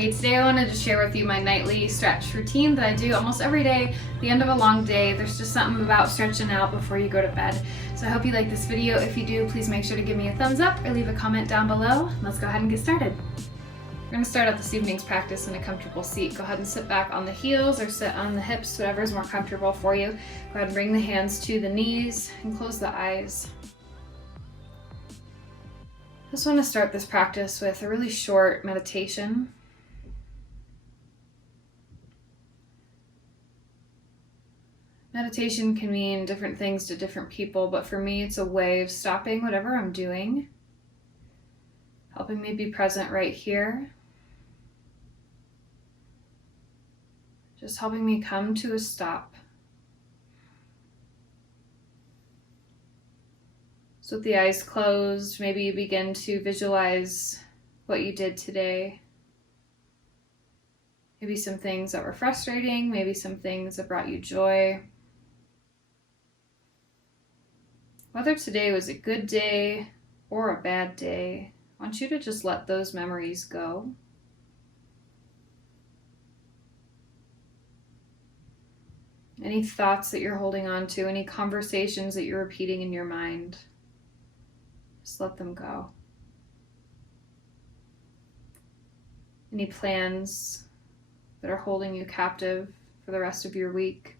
Maggie. Today I wanted to share with you my nightly stretch routine that I do almost every day. At the end of a long day, there's just something about stretching out before you go to bed. So I hope you like this video. If you do, please make sure to give me a thumbs up or leave a comment down below. Let's go ahead and get started. We're going to start out this evening's practice in a comfortable seat. Go ahead and sit back on the heels or sit on the hips, whatever is more comfortable for you. Go ahead and bring the hands to the knees and close the eyes. I just want to start this practice with a really short meditation. Meditation can mean different things to different people, but for me it's a way of stopping whatever I'm doing, helping me be present right here, just helping me come to a stop. So with the eyes closed, maybe you begin to visualize what you did today. Maybe some things that were frustrating, maybe some things that brought you joy. Whether today was a good day or a bad day, I want you to just let those memories go. Any thoughts that you're holding on to, any conversations that you're repeating in your mind, just let them go. Any plans that are holding you captive for the rest of your week,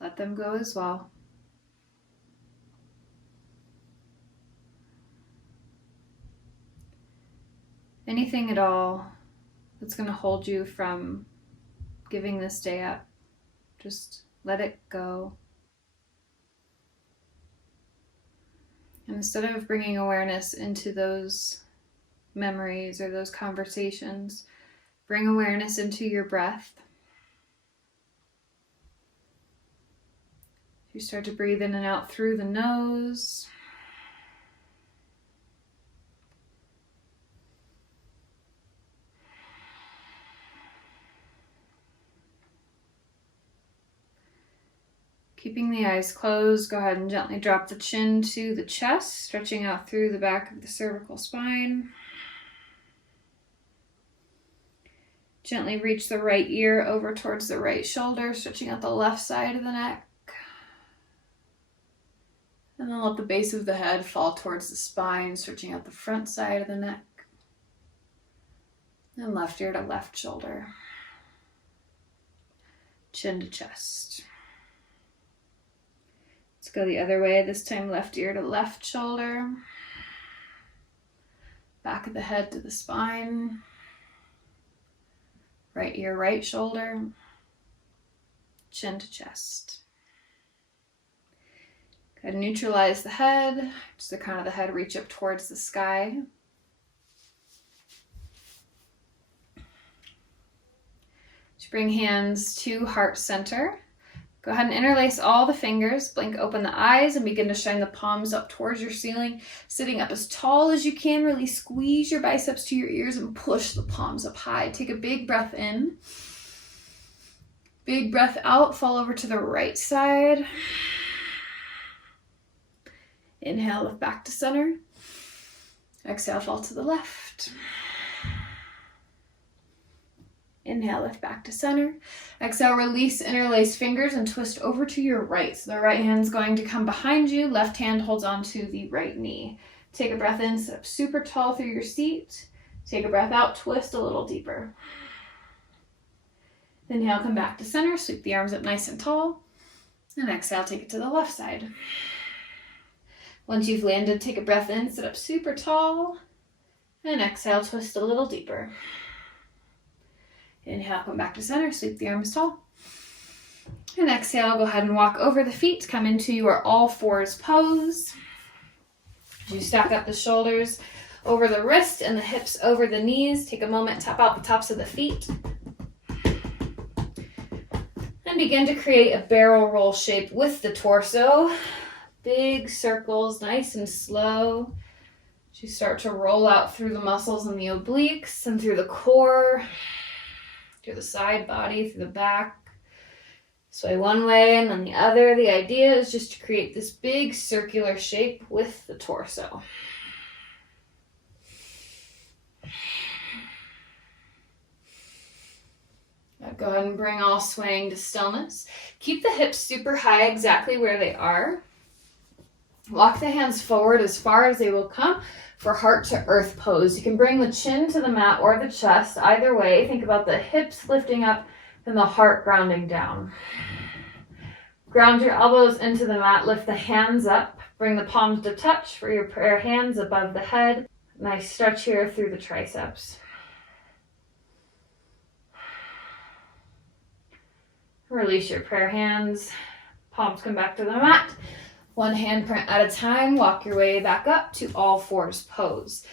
let them go as well. Anything at all that's going to hold you from giving this day up, just let it go. And instead of bringing awareness into those memories or those conversations, bring awareness into your breath. You start to breathe in and out through the nose. Keeping the eyes closed, go ahead and gently drop the chin to the chest, stretching out through the back of the cervical spine. Gently reach the right ear over towards the right shoulder, stretching out the left side of the neck. And then let the base of the head fall towards the spine, stretching out the front side of the neck. And left ear to left shoulder. Chin to chest. Let's go the other way, this time left ear to left shoulder. Back of the head to the spine. Right ear, right shoulder. Chin to chest. Go ahead and neutralize the head. Just the crown of the head reach up towards the sky. Just bring hands to heart center. Go ahead and interlace all the fingers, blink open the eyes, and begin to shine the palms up towards your ceiling, sitting up as tall as you can. Really squeeze your biceps to your ears and push the palms up high. Take a big breath in. Big breath out, fall over to the right side. Inhale, lift back to center. Exhale, fall to the left. Inhale, lift back to center. Exhale, release, interlace fingers and twist over to your right. So the right hand's going to come behind you. Left hand holds onto the right knee. Take a breath in, sit up super tall through your seat. Take a breath out, twist a little deeper. Inhale, come back to center. Sweep the arms up nice and tall. And exhale, take it to the left side. Once you've landed, take a breath in, sit up super tall. And exhale, twist a little deeper. Inhale, come back to center, sweep the arms tall. And exhale, go ahead and walk over the feet, come into your all fours pose. As you stack up the shoulders over the wrist and the hips over the knees, take a moment, tap out the tops of the feet. And begin to create a barrel roll shape with the torso. Big circles, nice and slow. As you start to roll out through the muscles in the obliques and through the core. Through the side body, through the back. Sway one way and then the other. The idea is just to create this big circular shape with the torso. Go ahead and bring all swaying to stillness. Keep the hips super high, exactly where they are. Walk the hands forward as far as they will come for heart to earth pose. You can bring the chin to the mat or the chest, either way. Think about the hips lifting up and the heart grounding down. Ground your elbows into the mat, lift the hands up, bring the palms to touch for your prayer hands above the head. Nice stretch here through the triceps. Release your prayer hands, palms come back to the mat. One handprint at a time, walk your way back up to all fours pose.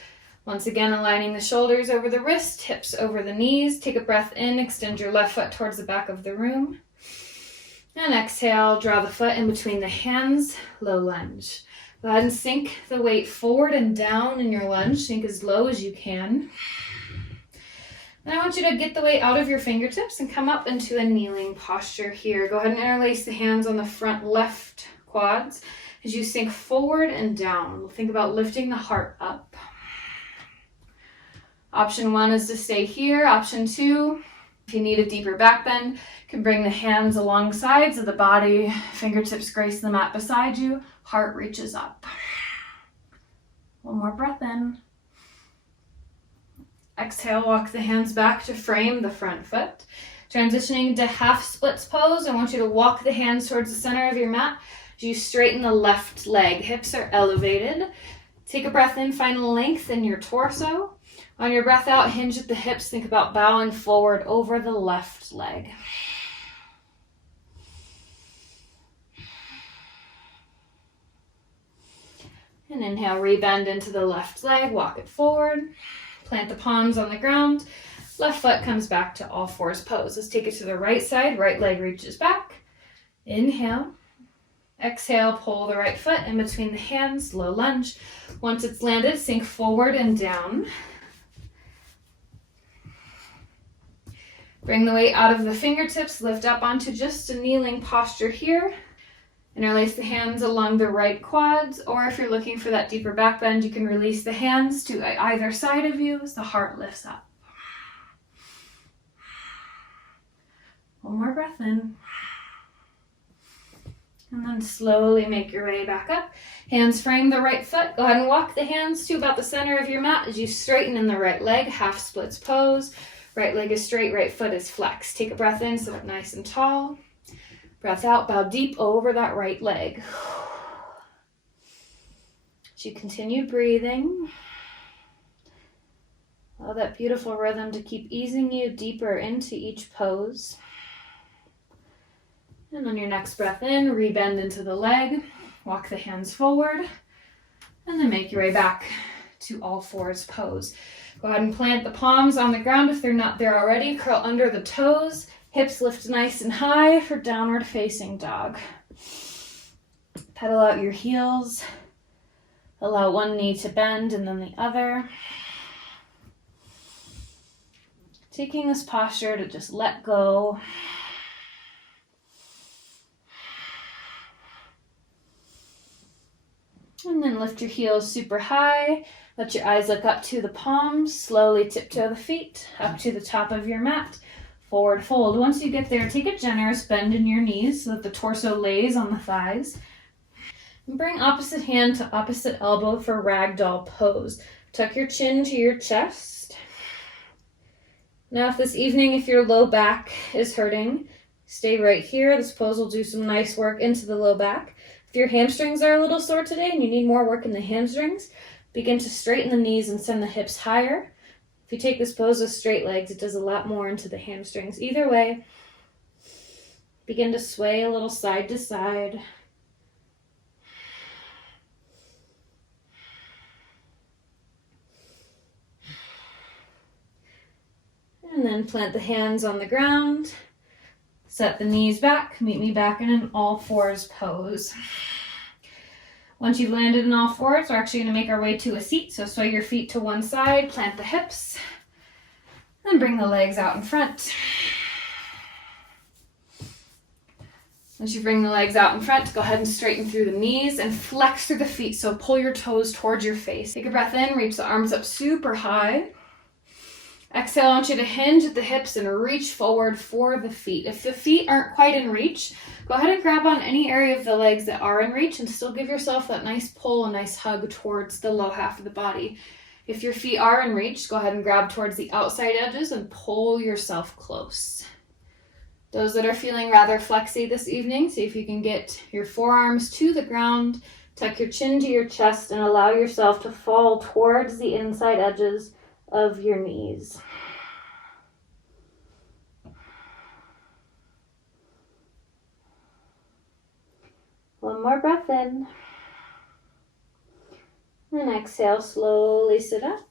Once again, aligning the shoulders over the wrist, hips over the knees. Take a breath in, extend your left foot towards the back of the room. And exhale, draw the foot in between the hands, low lunge. Go ahead and sink the weight forward and down in your lunge. Sink as low as you can. Then I want you to get the weight out of your fingertips and come up into a kneeling posture here. Go ahead and interlace the hands on the front left quads as you sink forward and down. Think about lifting the heart up. Option 1 is to stay here. Option 2, if you need a deeper back bend, you can bring the hands along sides of the body, fingertips grace the mat beside you, heart reaches up. One more breath in. Exhale, walk the hands back to frame the front foot. Transitioning to half splits pose, I want you to walk the hands towards the center of your mat. You straighten the left leg, hips are elevated. Take a breath in, find length in your torso. On your breath out, hinge at the hips, think about bowing forward over the left leg. And inhale, rebend into the left leg, walk it forward. Plant the palms on the ground. Left foot comes back to all fours pose. Let's take it to the right side, right leg reaches back. Inhale. Exhale, pull the right foot in between the hands, low lunge. Once it's landed, sink forward and down. Bring the weight out of the fingertips, lift up onto just a kneeling posture here. Interlace the hands along the right quads, or if you're looking for that deeper back bend, you can release the hands to either side of you as the heart lifts up. One more breath in. And then slowly make your way back up. Hands frame the right foot. Go ahead and walk the hands to about the center of your mat as you straighten in the right leg, half splits pose. Right leg is straight, right foot is flexed. Take a breath in, sit up nice and tall. Breath out, bow deep over that right leg. As you continue breathing, allow that beautiful rhythm to keep easing you deeper into each pose. And on your next breath in, rebend into the leg, walk the hands forward, and then make your way back to all fours pose. Go ahead and plant the palms on the ground if they're not there already. Curl under the toes, hips lift nice and high for downward facing dog. Pedal out your heels. Allow one knee to bend and then the other. Taking this posture to just let go. And then lift your heels super high. Let your eyes look up to the palms. Slowly tiptoe the feet up to the top of your mat. Forward fold. Once you get there, take a generous bend in your knees so that the torso lays on the thighs. And bring opposite hand to opposite elbow for ragdoll pose. Tuck your chin to your chest. Now if this evening, if your low back is hurting, stay right here. This pose will do some nice work into the low back. If your hamstrings are a little sore today and you need more work in the hamstrings, begin to straighten the knees and send the hips higher. If you take this pose with straight legs, it does a lot more into the hamstrings. Either way, begin to sway a little side to side. And then plant the hands on the ground. Set the knees back. Meet me back in an all fours pose. Once you've landed in all fours, we're actually going to make our way to a seat. So sway your feet to one side, plant the hips, then bring the legs out in front. Once you bring the legs out in front, go ahead and straighten through the knees and flex through the feet. So pull your toes towards your face. Take a breath in, reach the arms up super high. Exhale, I want you to hinge at the hips and reach forward for the feet. If the feet aren't quite in reach, go ahead and grab on any area of the legs that are in reach and still give yourself that nice pull, a nice hug towards the low half of the body. If your feet are in reach, go ahead and grab towards the outside edges and pull yourself close. Those that are feeling rather flexy this evening, see if you can get your forearms to the ground, tuck your chin to your chest, and allow yourself to fall towards the inside edges of your knees. One more breath in. And exhale, slowly sit up.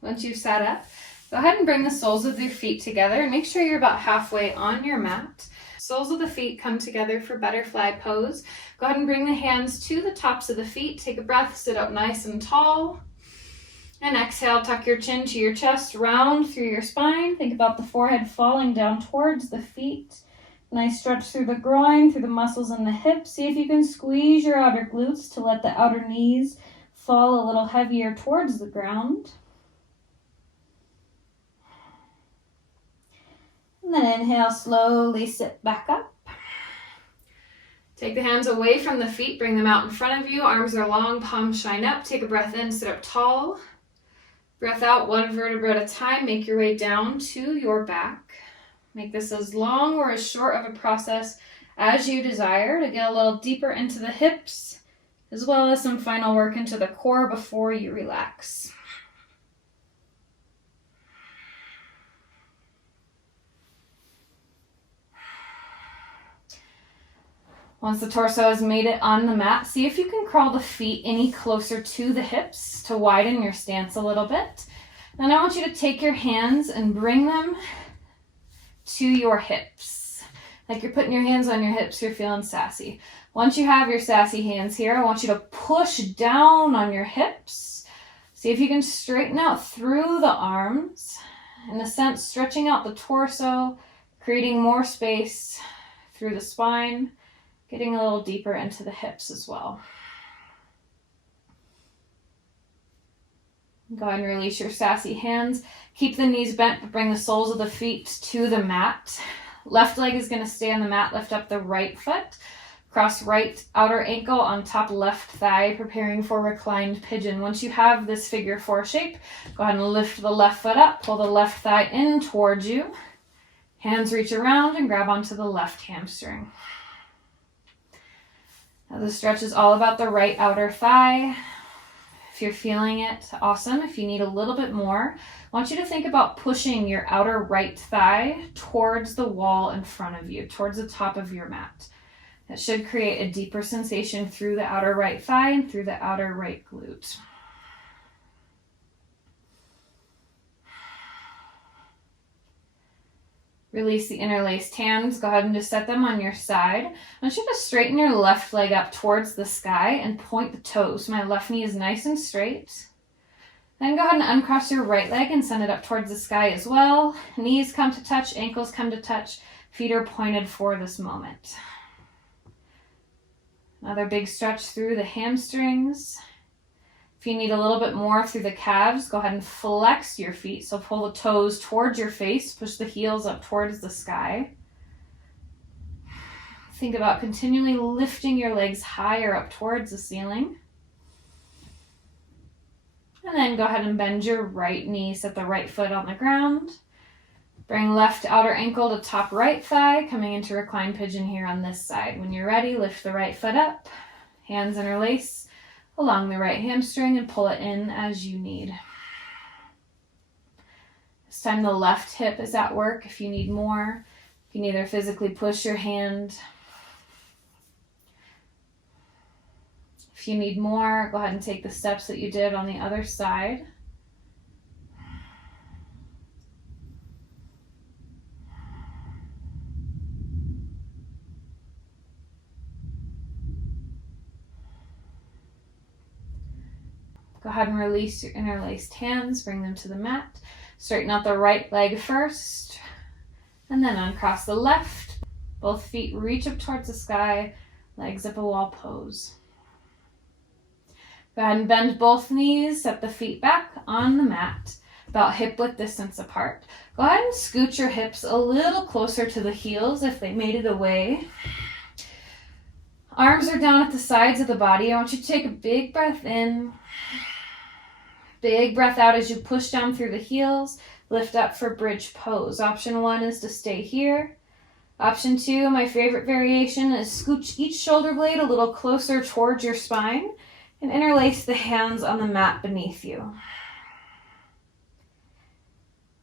Once you've sat up, go ahead and bring the soles of your feet together and make sure you're about halfway on your mat. Soles of the feet come together for butterfly pose. Go ahead and bring the hands to the tops of the feet. Take a breath, sit up nice and tall. And exhale, tuck your chin to your chest, round through your spine. Think about the forehead falling down towards the feet. Nice stretch through the groin, through the muscles in the hips. See if you can squeeze your outer glutes to let the outer knees fall a little heavier towards the ground. And then inhale, slowly sit back up. Take the hands away from the feet, bring them out in front of you. Arms are long, palms shine up. Take a breath in, sit up tall. Breath out, one vertebra at a time. Make your way down to your back. Make this as long or as short of a process as you desire to get a little deeper into the hips, as well as some final work into the core before you relax. Once the torso has made it on the mat, see if you can crawl the feet any closer to the hips to widen your stance a little bit. Then I want you to take your hands and bring them to your hips. Like you're putting your hands on your hips, you're feeling sassy. Once you have your sassy hands here, I want you to push down on your hips. See if you can straighten out through the arms. In a sense, stretching out the torso, creating more space through the spine, getting a little deeper into the hips as well. Go ahead and release your sassy hands. Keep the knees bent, but bring the soles of the feet to the mat. Left leg is going to stay on the mat. Lift up the right foot. Cross right outer ankle on top left thigh, preparing for reclined pigeon. Once you have this figure 4 shape, go ahead and lift the left foot up. Pull the left thigh in towards you. Hands reach around and grab onto the left hamstring. Now the stretch is all about the right outer thigh. If you're feeling it, awesome. If you need a little bit more, I want you to think about pushing your outer right thigh towards the wall in front of you, towards the top of your mat. That should create a deeper sensation through the outer right thigh and through the outer right glute. Release the interlaced hands. Go ahead and just set them on your side. I want you to straighten your left leg up towards the sky and point the toes. My left knee is nice and straight. Then go ahead and uncross your right leg and send it up towards the sky as well. Knees come to touch, ankles come to touch. Feet are pointed for this moment. Another big stretch through the hamstrings. If you need a little bit more through the calves, go ahead and flex your feet. So pull the toes towards your face, push the heels up towards the sky. Think about continually lifting your legs higher up towards the ceiling. And then go ahead and bend your right knee, set the right foot on the ground. Bring left outer ankle to top right thigh, coming into reclined pigeon here on this side. When you're ready, lift the right foot up, hands interlace along the right hamstring and pull it in as you need. This time the left hip is at work. If you need more, you can either physically push your hand. If you need more, go ahead and take the steps that you did on the other side. Go ahead and release your interlaced hands, bring them to the mat. Straighten out the right leg first, and then uncross the left. Both feet reach up towards the sky, legs up a wall pose. Go ahead and bend both knees, set the feet back on the mat, about hip width distance apart. Go ahead and scoot your hips a little closer to the heels if they made it away. Arms are down at the sides of the body. I want you to take a big breath in. Big breath out as you push down through the heels. Lift up for bridge pose. Option 1 is to stay here. Option 2, my favorite variation, is scooch each shoulder blade a little closer towards your spine and interlace the hands on the mat beneath you.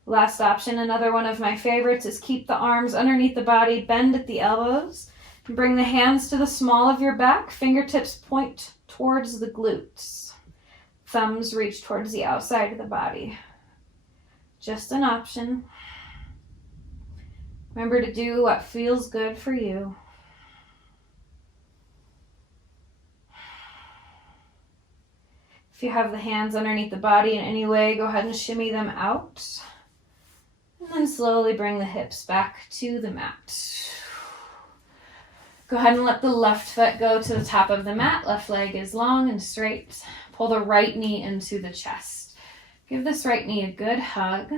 Last option, another one of my favorites, is keep the arms underneath the body, bend at the elbows, and bring the hands to the small of your back. Fingertips point towards the glutes. Thumbs reach towards the outside of the body. Just an option. Remember to do what feels good for you. If you have the hands underneath the body in any way, go ahead and shimmy them out. And then slowly bring the hips back to the mat. Go ahead and let the left foot go to the top of the mat. Left leg is long and straight. Pull the right knee into the chest. Give this right knee a good hug.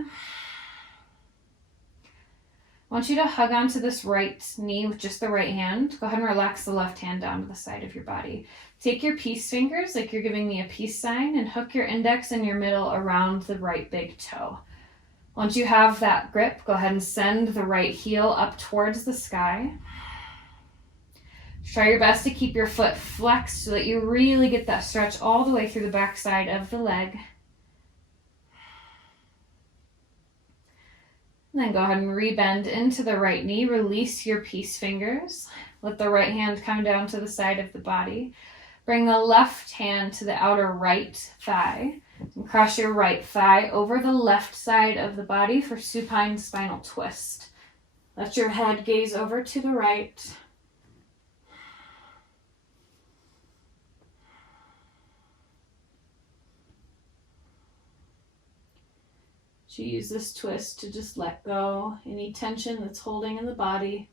I want you to hug onto this right knee with just the right hand. Go ahead and relax the left hand down to the side of your body. Take your peace fingers, like you're giving me a peace sign, and hook your index and your middle around the right big toe. Once you have that grip, go ahead and send the right heel up towards the sky. Try your best to keep your foot flexed so that you really get that stretch all the way through the back side of the leg. And then go ahead and rebend into the right knee. Release your peace fingers. Let the right hand come down to the side of the body. Bring the left hand to the outer right thigh. And cross your right thigh over the left side of the body for supine spinal twist. Let your head gaze over to the right. So use this twist to just let go any tension that's holding in the body.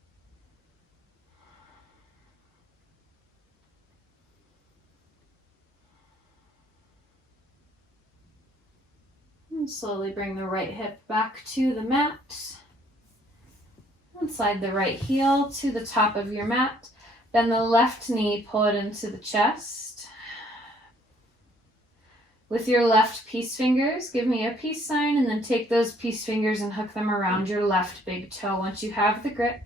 And slowly bring the right hip back to the mat. And slide the right heel to the top of your mat. Bend the left knee, pull it into the chest. With your left peace fingers, give me a peace sign, and then take those peace fingers and hook them around your left big toe. Once you have the grip,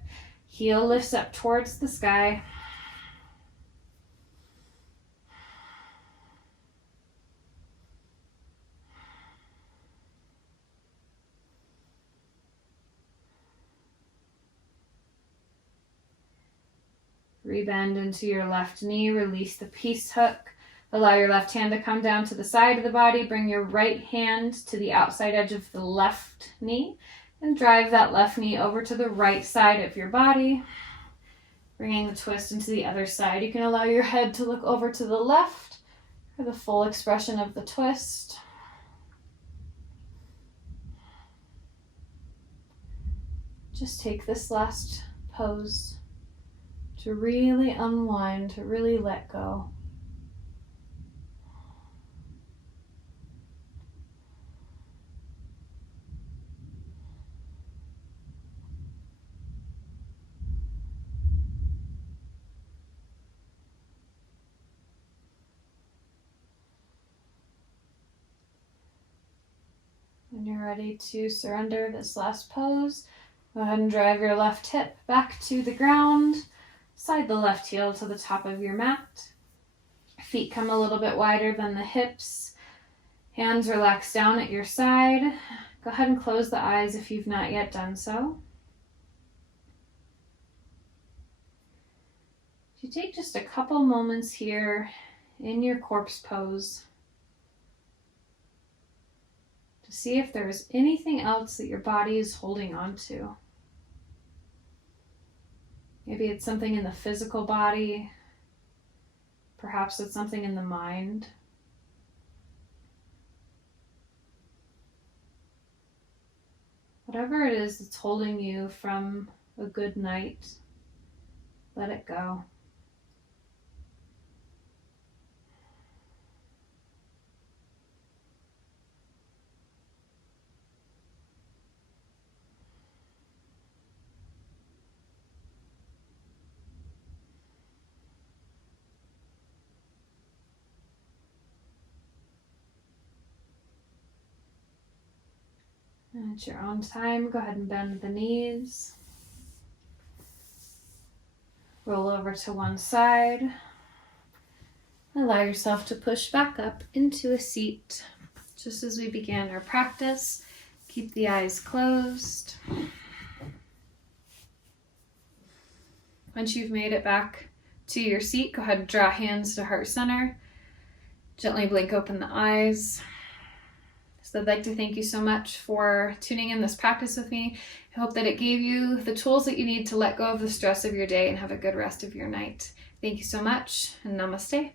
heel lifts up towards the sky. Rebend into your left knee, release the peace hook. Allow your left hand to come down to the side of the body. Bring your right hand to the outside edge of the left knee and drive that left knee over to the right side of your body, bringing the twist into the other side. You can allow your head to look over to the left for the full expression of the twist. Just take this last pose to really unwind, to really let go. When you're ready to surrender this last pose, go ahead and drive your left hip back to the ground. Slide the left heel to the top of your mat. Feet come a little bit wider than the hips. Hands relax down at your side. Go ahead and close the eyes if you've not yet done so. If you take just a couple moments here in your corpse pose, to see if there's anything else that your body is holding on to. Maybe it's something in the physical body. Perhaps it's something in the mind. Whatever it is that's holding you from a good night, let it go. And at your own time, go ahead and bend the knees. Roll over to one side. Allow yourself to push back up into a seat. Just as we began our practice, keep the eyes closed. Once you've made it back to your seat, go ahead and draw hands to heart center. Gently blink open the eyes. So I'd like to thank you so much for tuning in this practice with me. I hope that it gave you the tools that you need to let go of the stress of your day and have a good rest of your night. Thank you so much, and namaste.